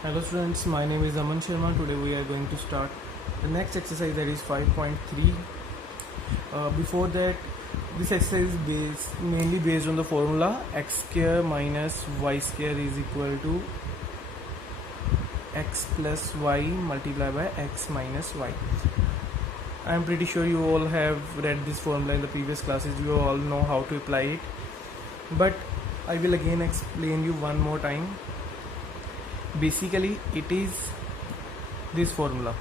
Hello students, my name is Aman Sharma. Today we are going to start the next exercise, that is 5.3. Before that, this exercise is mainly based on the formula x square minus y square is equal to x plus y multiplied by x minus y. I am pretty sure you all have read this formula in the previous classes. You all know how to apply it, but I will again explain you one more time. Basically, it is this formula.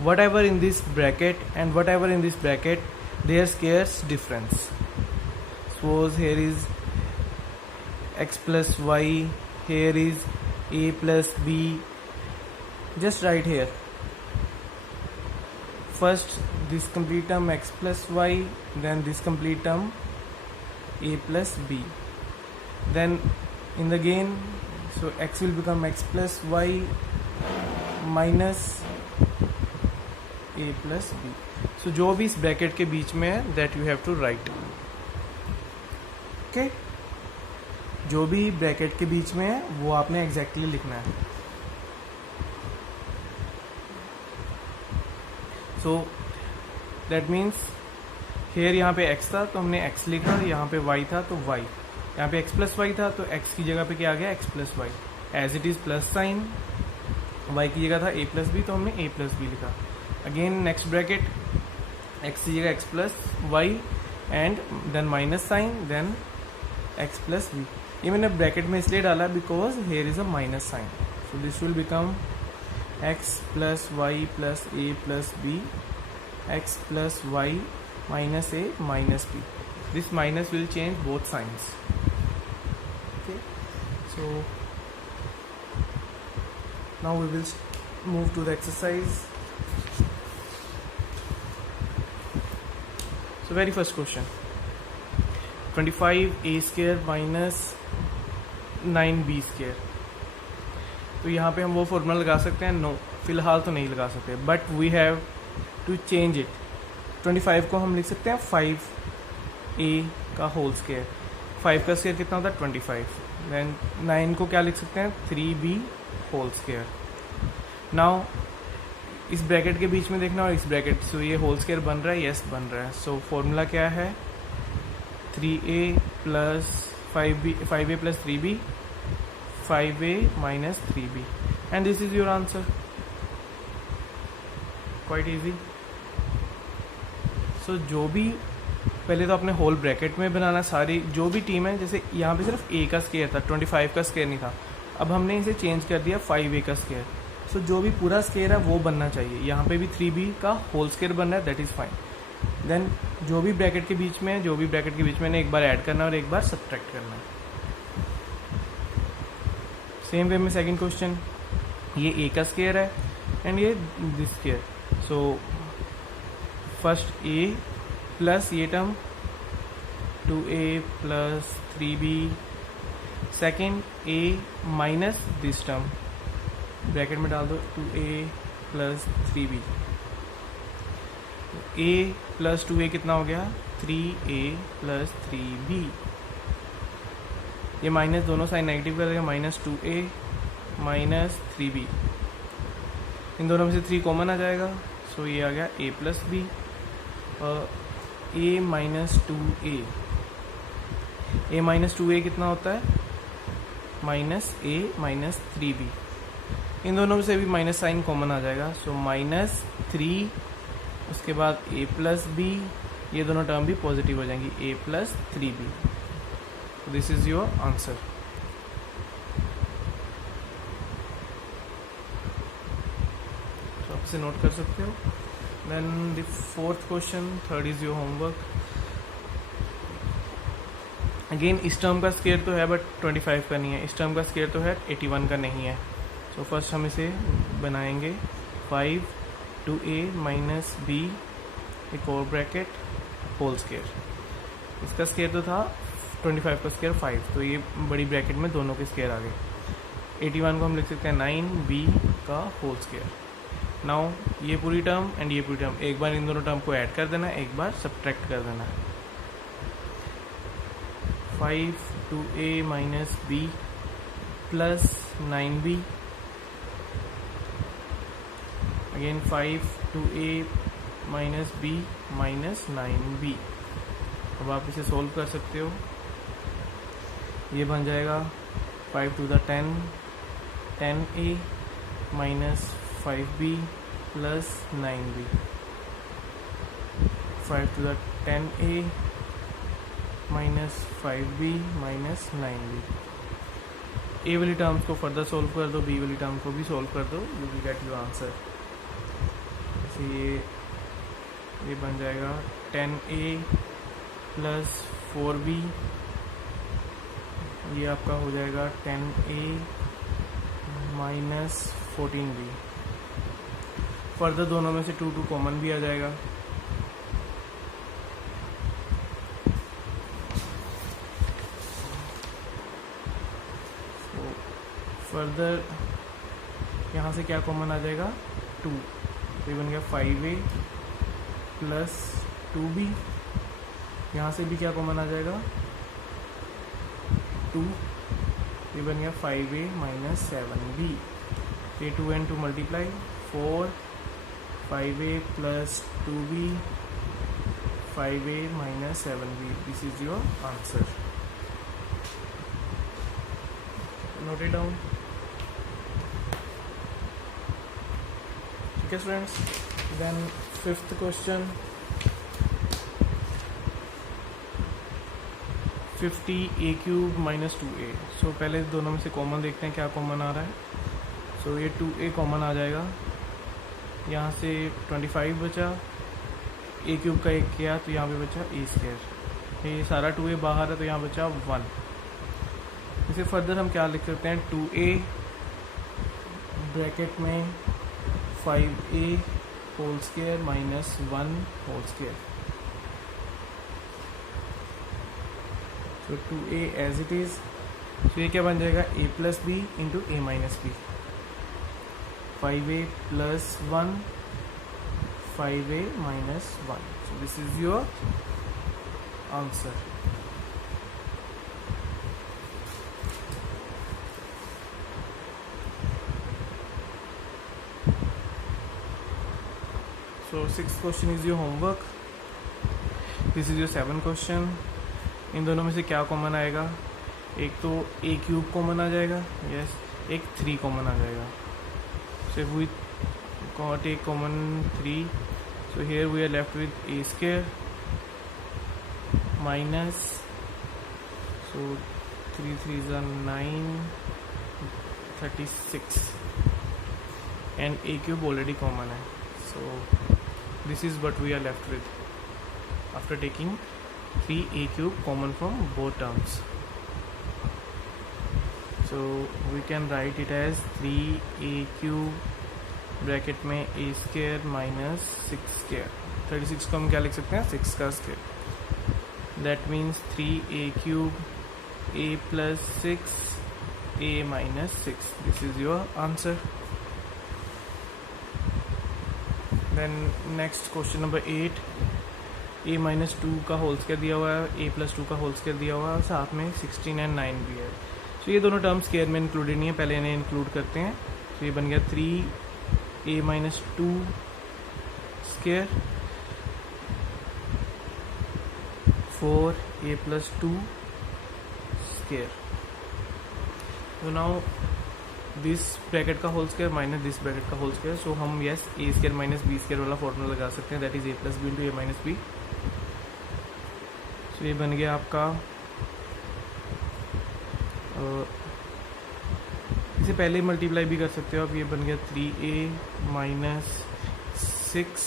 Whatever in this bracket and whatever in this bracket, their squares difference. Suppose here is x plus y, here is a plus b. Just write here. First this complete term x plus y, then this complete term a plus b. Then in the gain, so x will become x plus y minus a plus b. So जो भी इस bracket के बीच में है, that you have to write. Okay? जो भी bracket के बीच में है वो आपने एग्जैक्टली लिखना है. So that means here यहाँ पे x था तो हमने x लिखा, यहाँ पे y था तो y, यहाँ पे x प्लस वाई था तो x की जगह पे क्या आ गया, x plus Y. As it is plus sign, y की जगह था a प्लस बी तो हमने a प्लस बी लिखा. अगेन नेक्स्ट ब्रैकेट, x की जगह x plus Y and then minus sign, then x plus B. ये मैंने ब्रैकेट में इसलिए डाला because here is a minus sign. So this will become x plus Y plus a plus B, x plus Y minus a minus b. This minus will change both signs. Okay, so now we will move to the exercise. So very first question, 25a square minus 9b square. तो यहाँ पे हम वो formula लगा सकते हैं? No, फिलहाल तो नहीं लगा सकते, but we have to change it. 25 को हम लिख सकते हैं 5a का होल स्क्वायर. 5 का स्क्वायर कितना होता है? 25. देन 9 को क्या लिख सकते हैं? 3b whole square. नाउ इस ब्रैकेट के बीच में देखना और इस ब्रैकेट, सो ये होल स्क्वायर बन रहा है, यस बन रहा है. सो फॉर्मूला क्या है? 3a plus 5a plus 3b, 5a minus 3b, and this is your answer. Quite easy. So जो भी पहले तो अपने होल ब्रैकेट में बनाना, सारी जो भी टीम है, जैसे यहाँ पे सिर्फ a का स्क्वायर था, 25 का स्क्वायर नहीं था. अब हमने इसे चेंज कर दिया 5a का स्क्वायर. सो जो भी पूरा स्क्वायर है वो बनना चाहिए. यहाँ पे भी 3b का होल स्क्वायर बन रहा है, दैट इज़ फाइन. देन जो भी ब्रैकेट के बीच में, जो भी ब्रैकेट के बीच में एक बार ऐड करना है और एक बार सब्ट्रैक्ट करना है. सेम वे में सेकेंड क्वेश्चन, ये a का स्क्वायर है एंड ये this square. So first a plus ये term 2a plus 3b, second a minus this term, bracket में डाल दो 2a plus 3b. a plus 2a कितना हो गया? 3a plus 3b. ये माइनस दोनों साइन नेगेटिव कर देगा, माइनस 2a माइनस 3b. इन दोनों में से 3 कॉमन आ जाएगा, सो ये आ गया a plus b. a minus 2a, a minus 2a कितना होता है? Minus a minus 3b. इन दोनों में से भी माइनस साइन कॉमन आ जाएगा, सो माइनस 3, उसके बाद a प्लस b, ये दोनों टर्म भी पॉजिटिव हो जाएंगी, a plus 3b. This is your answer. तो आप इसे नोट कर सकते हो. Then the fourth question, third is your homework. Again इस टर्म का स्क्वायर तो है बट 25 का नहीं है. इस टर्म का स्क्वायर तो है, 81 का नहीं है. सो फर्स्ट हम इसे बनाएंगे 5 2a माइनस b, एक और ब्रैकेट, होल स्क्वायर. इसका स्क्वायर तो था 25 का स्क्वायर 5, तो ये बड़ी ब्रैकेट में दोनों के स्क्वायर आ गए. 81 को हम लिख सकते हैं 9b का होल स्क्वायर. नाउ ये पूरी टर्म एंड ये पूरी टर्म, एक बार इन दोनों टर्म को ऐड कर देना, एक बार सब्ट्रैक्ट कर देना है. 5 2a minus b plus 9b, again 5 2a minus b minus 9b। अब आप इसे सोल्व कर सकते हो। ये बन जाएगा 5 to the 10 10a minus 5b plus 9b, 5 to the 10a minus 5b minus 9b। ए वाली टर्म्स को फर्दर सोल्व कर दो, बी वाली टर्म को भी सोल्व कर दो, you will get your answer. ये बन जाएगा 10a प्लस 4b, ये आपका हो जाएगा 10a माइनस 14b। फर्दर दोनों में से 2 कॉमन भी आ जाएगा। फर्दर यहाँ से क्या कॉमन आ जाएगा 2, तो ये बन गया 5a प्लस 2b। यहाँ से भी क्या कॉमन आ जाएगा 2, ये बन गया 5a माइनस 7b। ये 2 and 2 multiply 4, 5a plus 2b 5a minus 7b। This is your answer. Note it down. ठीक है students, then 5th question 50a cube minus 2a। सो पहले दोनों में से कॉमन देखते हैं क्या कॉमन आ रहा है। सो ये 2a कॉमन आ जाएगा, यहाँ से 25 बचा, a क्यूब का 1 किया तो यहाँ पे बचा a स्क्वायर। ये सारा 2a बाहर है तो यहाँ बचा 1। इसे फर्दर हम क्या लिख सकते हैं 2a ब्रैकेट में 5a whole square minus 1 whole square. तो 2a एज इट इज, तो ये क्या बन जाएगा a plus B into a minus B, 5a plus 1 5a minus 1। So this is your answer. So 6th question is your homework. This is your 7th question. इन दोनों में से क्या common आएगा? एक तो a क्यूब कॉमन आ जाएगा, yes, एक 3 common आ जाएगा। So if we take common 3, so here we are left with a square minus, so 3 3s are 9, 36, and a cube already common है। So this is what we are left with after taking 3a cube common from both terms. So we can write it as 3a cube bracket में a square minus 6 square. 36 को हम क्या लिख सकते हैं 6 का square. That means 3a cube a plus 6 a minus 6। This is your answer. Then next question number 8, a minus 2 का whole square दिया हुआ है, a प्लस 2 का होल स्क्वायर दिया हुआ है, साथ में 16 and 9 भी है। तो ये दोनों टर्म्स स्क्वायर में इंक्लूडेड नहीं है, पहले इन्हें इंक्लूड करते हैं। तो ये बन गया 3a minus 2 square 4a plus 2 square. तो नाउ दिस ब्रैकेट का whole square minus this bracket का होल स्क्वायर। सो हम यस a square minus b square वाला फॉर्मूला लगा सकते हैं, that is a plus B into a minus B. So ये बन गया आपका, इसे पहले मल्टीप्लाई भी कर सकते हो आप। ये बन गया 3a minus 6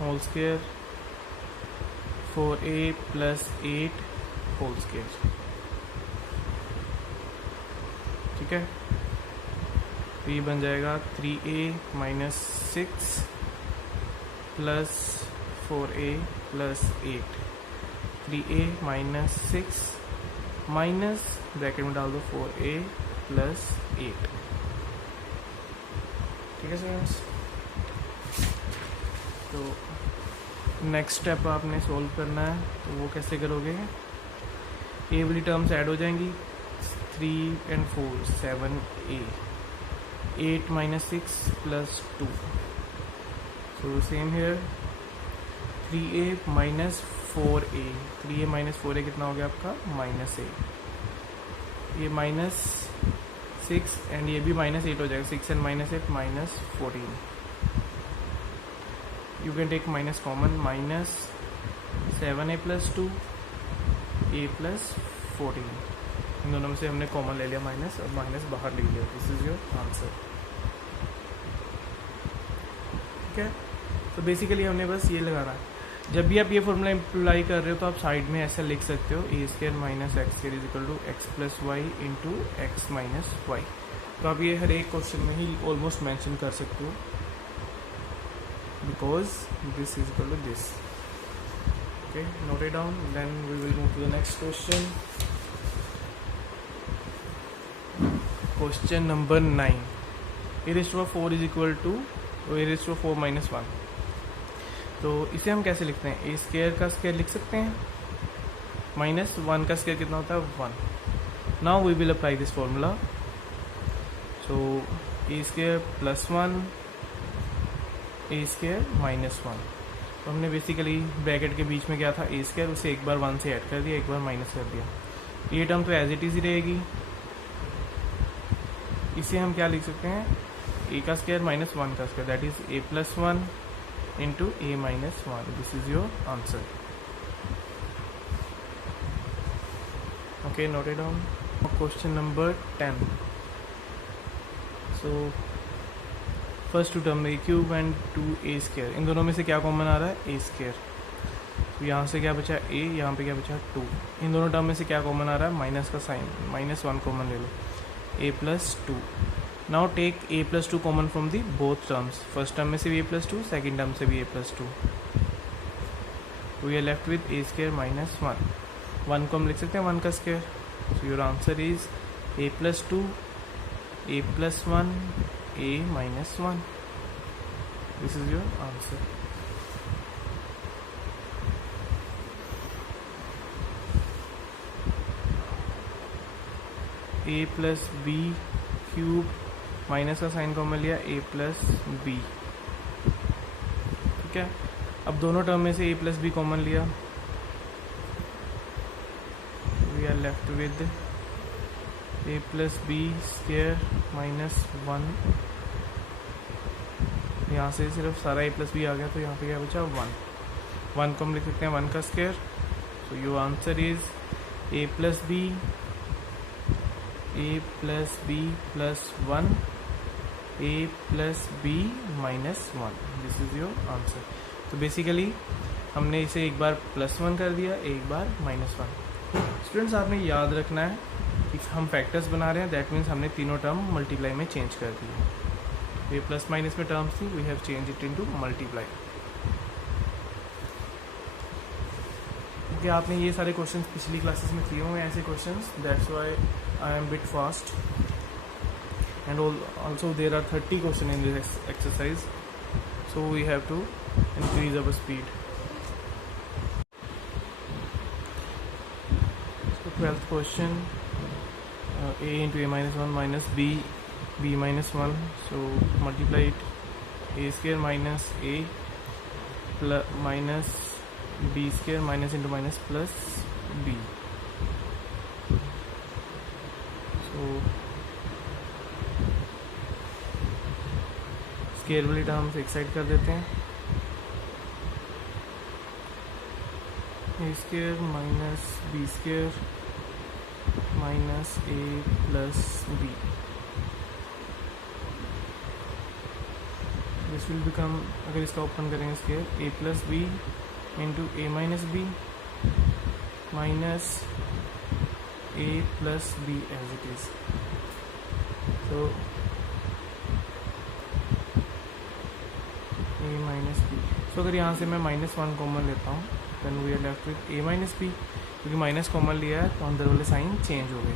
whole square 4a plus 8 whole square. ठीक है, तो ये बन जाएगा 3a minus 6 plus 4a plus 8। 3a minus 6 minus bracket में डाल दो 4a प्लस 8। ठीक है स्टूडेंट्स, तो नेक्स्ट स्टेप आपने सोल्व करना है। तो वो कैसे करोगे, ए वाली टर्म्स ऐड हो जाएंगी, 3 and 4, 7a. 8 minus 6 plus 2. So same here, 3a minus 4a. 3a minus 4a कितना हो गया आपका? Minus a. ये माइनस 6 एंड ये भी माइनस 8 हो जाएगा. 6 and minus 8 minus 14. You can take minus common. Minus 7a plus 2 a plus 14. इन दोनों में से हमने कॉमन ले लिया माइनस और माइनस बाहर ले लिया. This is your answer. ठीक है. तो बेसिकली हमने बस ये लगाना है. जब भी आप ये फॉर्मूला अप्लाई कर रहे हो तो आप साइड में ऐसा लिख सकते हो, A square minus X square is equal to X plus Y into X minus Y. तो आप ये हर एक क्वेश्चन में ही ऑलमोस्ट मेंशन कर सकते हो, because this is equal to this. Okay, note it down. Then we will move to the next question. Question number 9. A raise to 4 is equal to A raise to 4 minus 1. तो इसे हम कैसे लिखते हैं? A square का square लिख सकते हैं. माइनस 1 का स्क्वायर कितना होता है? 1. Now we will apply this formula. So A square plus 1 A square minus 1. तो हमने बेसिकली ब्रैकेट के बीच में क्या था? ए स्क्वायर, उसे एक बार 1 से ऐड कर दिया, एक बार माइनस कर दिया. ये टर्म तो एज इट इज ही रहेगी. इसे हम क्या लिख सकते हैं? ए का स्क्वायर माइनस 1 का square, that is a plus 1 into a minus 1. This is your answer. Okay, note it down. Question number 10. So first two term a cube and 2a square. इन दोनों में से क्या कॉमन आ रहा है? a square. तो यहाँ से क्या बचा? a, यहाँ पे क्या बचा? 2. इन दोनों टर्म में से क्या कॉमन आ रहा है? माइनस का साइन, माइनस 1 कॉमन ले लो. a plus 2. Now take a plus 2 common from the both terms. First term में से भी a plus 2, second term से भी a plus 2. We are left with a square minus 1. 1 को हम लिख सकते हैं 1 का square. So your answer is a plus 2, a plus 1, a minus 1. This is your answer. a plus b cube, minus का sign common लिया, a plus B. ठीक है. अब दोनों टर्म में से a प्लस बी कॉमन लिया. We are left with a plus B square minus 1. यहाँ से सिर्फ सारा a प्लस बी आ गया, तो यहाँ पे क्या बचा? 1. 1 को हम लिख सकते हैं 1 का square. So your answer is a plus B, a plus B plus 1, a plus B minus 1. This is your answer. तो बेसिकली हमने इसे एक बार प्लस 1 कर दिया, एक बार माइनस 1. स्टूडेंट्स, आपने याद रखना है कि हम फैक्टर्स बना रहे हैं, दैट मीन्स हमने तीनों टर्म मल्टीप्लाई में चेंज कर दी. ये प्लस माइनस में टर्म्स थी, we have change it into multiply. क्योंकि आपने ये सारे क्वेश्चंस पिछली क्लासेस में किए हुए हैं ऐसे questions, that's why I am bit fast. And also there are 30 questions in this exercise, so we have to increase our speed. So 12th question, a into a minus 1 minus b, b minus 1. So multiply it. A square minus a plus minus b square minus into minus plus b. Square वाली term से एक side कर देते हैं. A square minus B square minus A plus B. This will become, अगर इसका open करेंगे square, A plus B into A minus B minus a plus b as it is. So a minus b. So अगर यहाँ से मैं minus 1 common लेता हूँ, then we are left with a minus B. क्योंकि minus common लिया है तो अंदर वाले साइन चेंज हो गए.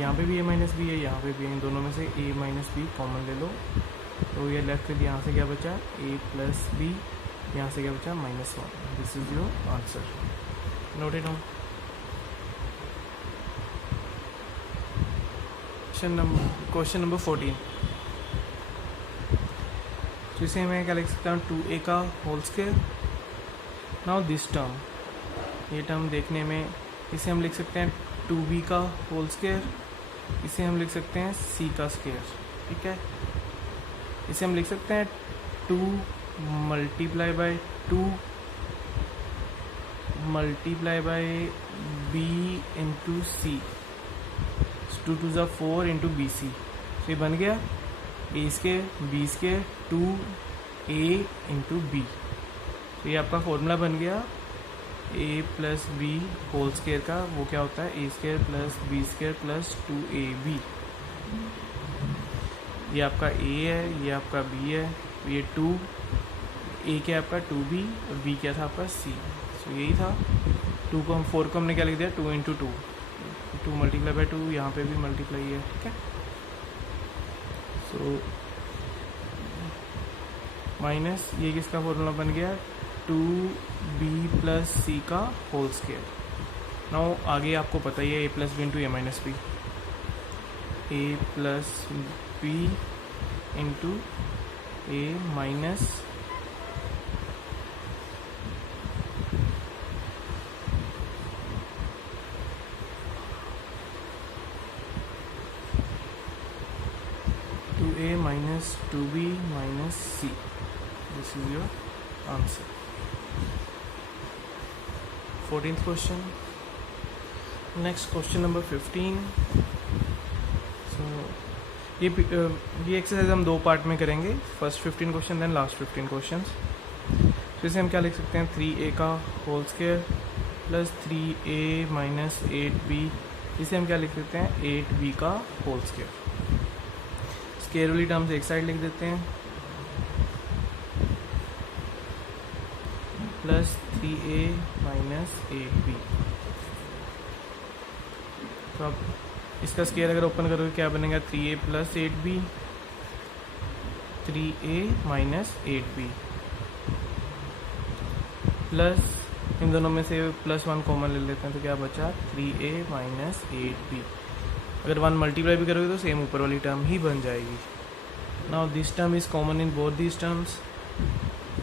यहाँ पे भी a माइनस बी है, यहाँ पे भी है. इन दोनों में से a माइनस बी कॉमन ले लो, तो वी आर लेफ्ट विद, यहाँ से क्या बचा? a plus B. यहाँ से क्या बचा? Minus 1. This is your answer. Note it down. Question number 14। तो इसे मैं क्या लिख सकता हूँ, 2a का whole square. Now this term, ये टर्म देखने में इसे हम लिख सकते हैं 2b का होल स्क्वायर, इसे हम लिख सकते हैं c का स्क्वायर। ठीक है, इसे हम लिख सकते हैं 2 multiply by 2 multiply by b into C, 2 2 ज़ा 4 इंटू बी सी। तो ये बन गया A square B square 2a into B. तो ये आपका फॉर्मूला बन गया a plus B whole square का, वो क्या होता है A square plus B square plus 2ab। ये आपका a है, ये आपका b है, ये 2 a क्या आपका 2b और b क्या था आपका c। तो यही था 2 को हम 4 को हमने क्या लिख दिया 2 इंटू 2 मल्टीप्लाई बाय 2, यहाँ पे भी मल्टीप्लाई है। ठीक है, सो माइनस ये किसका फॉर्मूला बन गया 2b प्लस सी का होल स्क्वायर। नाउ आगे आपको पता ही है a plus B into A minus B, A plus B into A minus a minus 2b minus c. This is your answer. 14th question. Next question number 15. So ये exercise हम दो part में करेंगे, first 15 question then last 15 question. तो इसे हम क्या लिख सकते हैं 3a का whole square plus 3a minus 8b, इसे हम क्या लिख सकते हैं 8b का होल स्क्वायर। स्क्वायर वाली टर्म्स एक साइड लिख देते हैं, प्लस 3a माइनस 8b। तो अब इसका स्क्वायर अगर ओपन करोगे क्या बनेगा 3a plus 8b, 3a minus 8b plus इन दोनों में से प्लस 1 कॉमन ले लेते हैं तो क्या बचा 3a माइनस 8b। अगर 1 मल्टीप्लाई भी करोगे तो सेम ऊपर वाली टर्म ही बन जाएगी। Now this term is common in both this terms,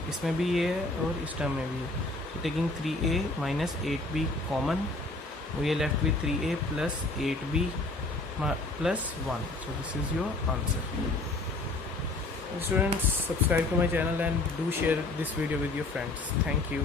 इसमें भी ये है और इस टर्म में भी है। तो taking 3a minus 8b common, we are left with 3a plus 8b plus 1। So this is your answer. Students, subscribe to my channel and do share this video with your friends. Thank you.